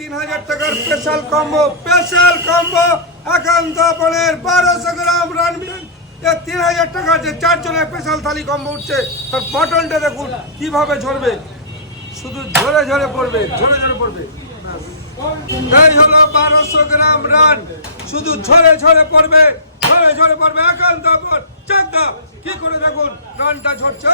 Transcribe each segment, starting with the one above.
3000 টাকার special combo একান্ত আপনের 1200 গ্রাম রান বিরিয়ানি। 3000 টাকা যে 4 জনের স্পেশাল থালি কম্বো উঠছে, তার মটনটা দেখুন কিভাবে ঝরবে, শুধু ঝরে ঝরে পড়বে। এই হলো 1200 গ্রাম রান, শুধু ঝরে ঝরে পড়বে একান্ত আপন চাকদা। কি করে দেখুন রানটা ঝরছে,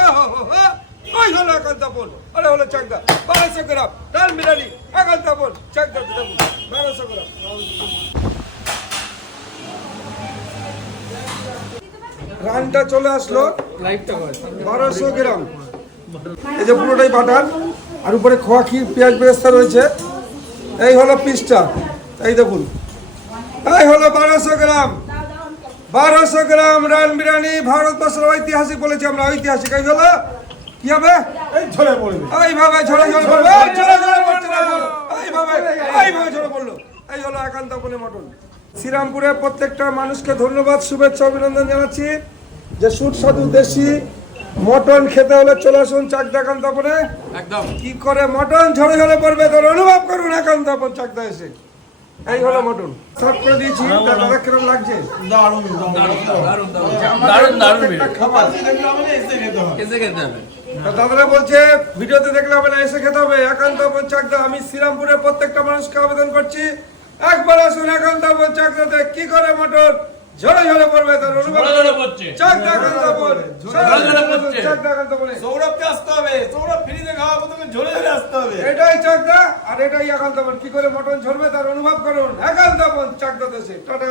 ওই হলো একান্ত আপন, আরে হলো চাকদা। 1200 গ্রাম রান বিরিয়ানি একান্ত আপন চাকদা, দেখুন 1200 গ্রাম। রানটা চলে আসলো 1200 গ্রাম। এই যে পুরোটাই বাটার, আর উপরে খোয়া ক্ষীর পেঁয়াজ বেরেস্তা রয়েছে। এই হলো পিসটা, এই দেখুন, এই হলো 1200 গ্রাম রান বিরিয়ানি। ভারতবর্ষের ঐতিহাসিক বলেছি আমরা, ঐতিহাসিক। এই হলো কি হবে, ঝরে পড়বে, এইভাবে ঝরে পড়বে, এইভাবে ঝরে পড়লো। এই হলো একান্ত আপনের মটন। শ্রীরামপুরের প্রত্যেকটা মানুষকে ধন্যবাদ, শুভেচ্ছা, অভিনন্দন জানাচ্ছি যে সুস্বাদু দেশি মটন খেতে হলে চলে আসুন চাকদা একান্ত আপনে। একদম কি করে মটন ঝরে ঝরে পড়বে তার অনুভব করুন একান্ত আপন চাকদা এসে। এই হলো মটন সার্ভ করে দিয়েছি, দাদা কিরকম লাগছে? দাদারা বলছে ভিডিওতে দেখলে হবে না, এসে খেতে হবে একান্ত আপন চাকদা। আমি শ্রীরামপুরের প্রত্যেকটা মানুষকে আবেদন করছি, একবার আসুন একান্ত আপন চাকদাতে। কি করে মটন ঝরে ঝরে পড়বে তার অনুভব চাকদা একান্ত আপন। সৌরভকে আসতে হবে, সৌরভ ফ্রিতে খাওয়া প্রথমে ঝরে ঝরে আসতে হবে। এটাই চাকদা আর এটাই একান্ত আপন। কি করে মটন ঝরবে তার অনুভব করুন একান্ত আপন চাকদা দেশে। টাটা।